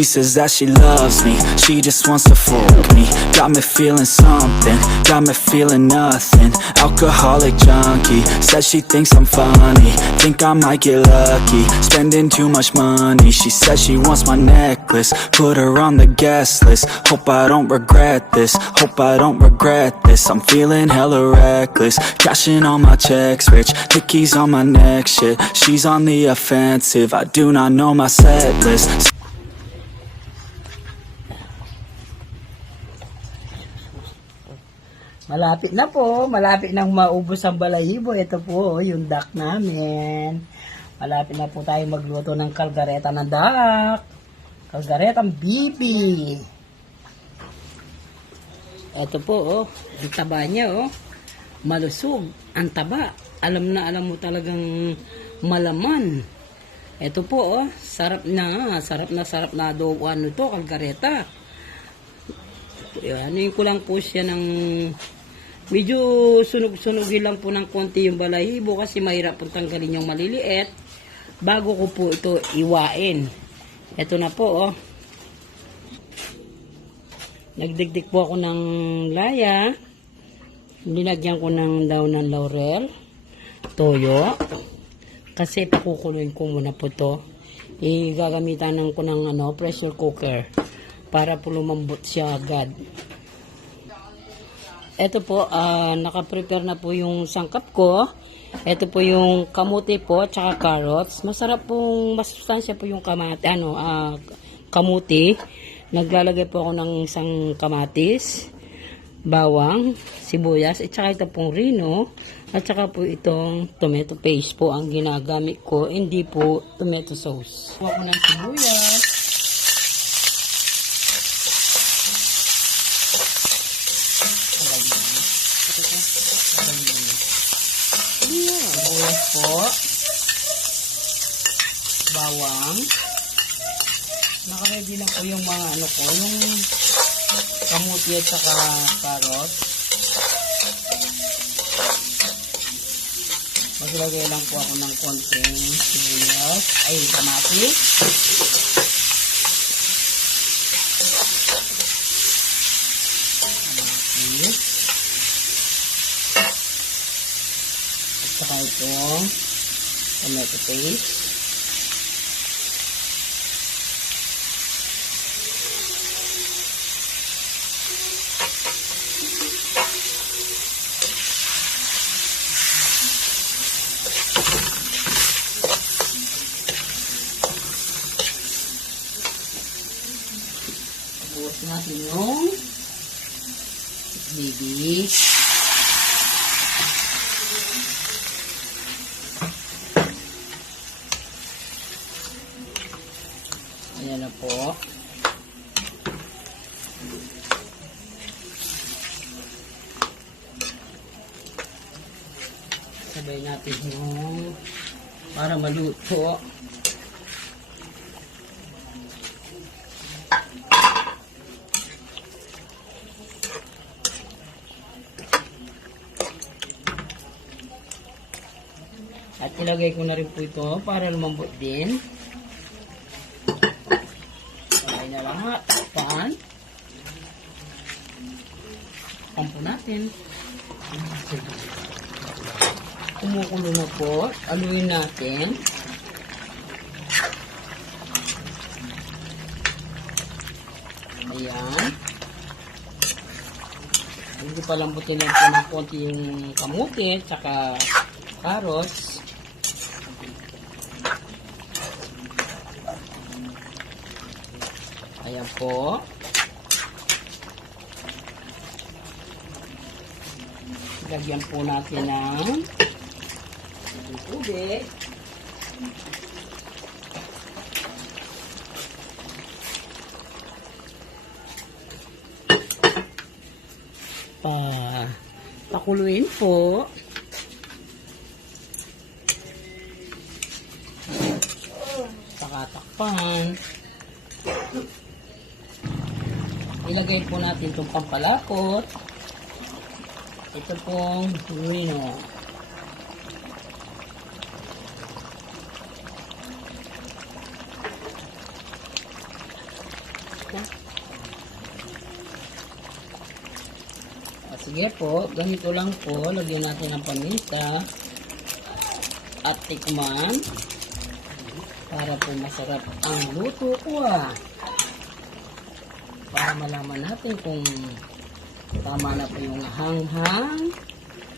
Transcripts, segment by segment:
She says that she loves me, she just wants to fuck me. Got me feeling something, got me feeling nothing. Alcoholic junkie, says she thinks I'm funny. Think I might get lucky, spending too much money. She says she wants my necklace, put her on the guest list. Hope I don't regret this, hope I don't regret this. I'm feeling hella reckless, cashing all my checks rich. Hickeys on my neck, shit, she's on the offensive. I do not know my set list. Malapit na po, malapit nang maubos ang balahibo. Ito po, yung duck namin. Malapit na po tayo magluto ng kaldereta ng duck. Kalderetang Bibi. Ito po, oh, ang taba niya, oh. Malusog, ang taba. Alam mo talagang malaman. Ito po, oh, sarap na adobo. Ano to, kaldereta. Ano yung kulang po siya ng medyo sunog-sunogin lang po ng konti yung balahibo kasi mahirap po tanggalin yung maliliit bago ko po ito iwain. Ito na po, oh. Nagdigdig po ako ng laya. Linagyan ko ng daon ng laurel, toyo. Kasi pakukuluin ko muna po to. Gagamitan ko ng pressure cooker para po lumambot siya agad. Ito po, naka-prepare na po yung sangkap ko. Ito po yung kamuti po, tsaka carrots. Masarap pong, masustansya po yung kamuti. Naglalagay po ako ng isang kamatis, bawang, sibuyas, at saka ito pong rino, at saka po itong tomato paste po ang ginagamit ko, hindi po tomato sauce. Kuha ko ng sibuyas. Sibuyas po, bawang. Naka-ready na po yung mga yung kamuti at saka carrot. Maglagay lang po ako ng konting sibuyas, kamatis. At saka itong tomato paste. Buhos natin yung bibi. Ayan na po. Sabay natin yung para maluto. At ilagay ko na rin po ito para lumambot din. Ilagay na lahat. Takpan. Tampo natin. Kumukulo na po. Aluin natin. Ayan. Hindi pa lambutin lang po ng konti yung kamuti at saka carrots. Ayan po. Lagyan po natin ng tubig. Pakuluin po. Pakatakpan. Ilagay po natin itong pampalapot. Ito pong rino. Sige po, ganito lang po. Lagyan natin ng paminta at tikman para po masarap ang luto ko Para malaman natin kung tama na po yung hanghang,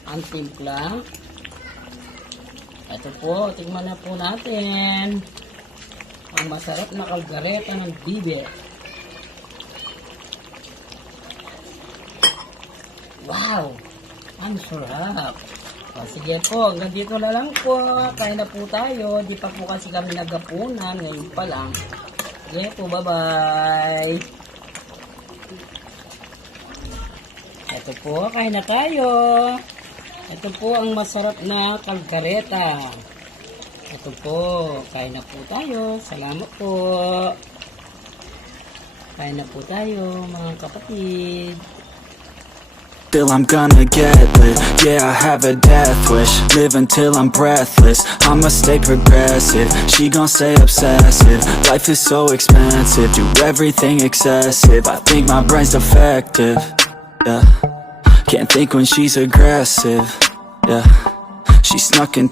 ang timpla. Ito po, tikman na po natin ang masarap na kalderetang bibi. Wow! Ang sarap! Sige po, hanggang dito na lang po. Kain na po tayo. Di pa po kasi kami nagapunan. Ngayon pa lang. Sige po, bye-bye! Ito po, kain na tayo. Ito po ang masarap na kaldereta. Ito po, kain na po tayo. Salamat po. Kain na po tayo, mga kapatid. Still I'm gonna get lit, yeah I have a death wish. Live until I'm breathless, I'ma stay progressive. She gon' say obsessive, life is so expensive. Do everything excessive, I think my brain's defective. Yeah, can't think when she's aggressive. Yeah, she snuck into